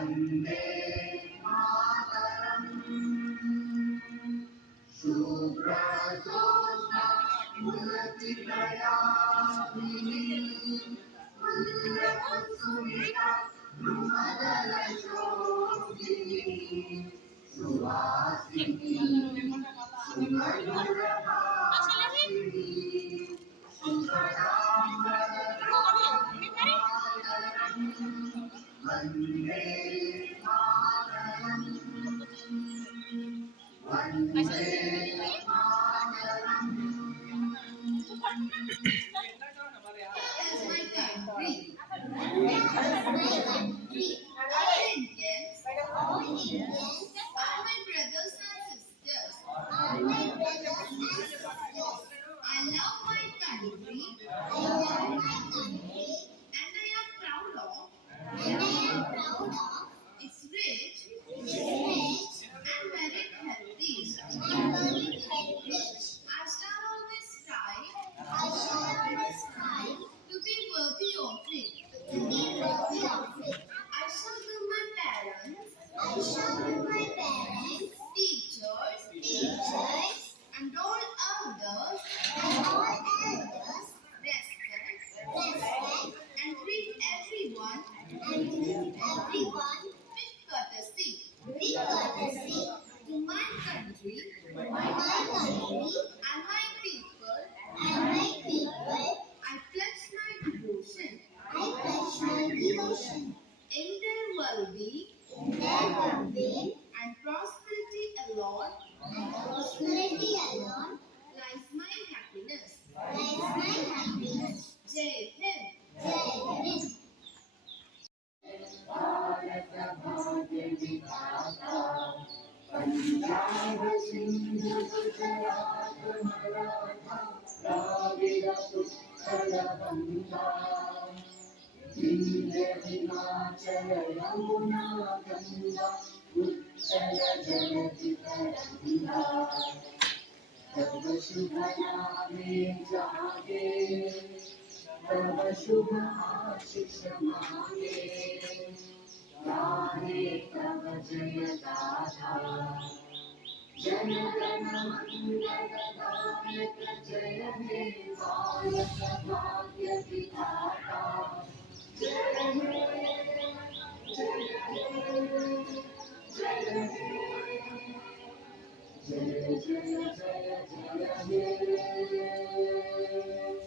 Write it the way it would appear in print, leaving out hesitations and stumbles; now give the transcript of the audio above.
वन्दे मातरम् शुभ्रज्योत्स्ना मुरतितयामिनी मुल्लकुसुमिता द्रुमदलशोभिनी सुवासिनी सुमधुरभाषिणी Vande Mataram Vande Mataram That's my country. That's my country. All Indians are my brothers and sisters. I love my country. And I am proud of its rich and varied heritage. I shall always strive to be worthy of it. I shall do my parents, teachers, and all others respect and treat everyone with courtesy. To my country and my people, I pledge my devotion. In their well-being and prosperity alone lies my happiness. Jai Hind. Bharat भाग्य विधाता पंजाब सिंध गुजरात मराठा द्राविड उत्कल गंगा विंध्य हिमाचल यमुना गंगा उच्चल जलधि तरंगा तब शुभ नामे जागे तब शुभ आशीष मांगे गाहे तब जय गाथा जन गण मंगलदायक जय हे भारत भाग्य विधाता जय हे जय हे जय हे जय जय जय जय हे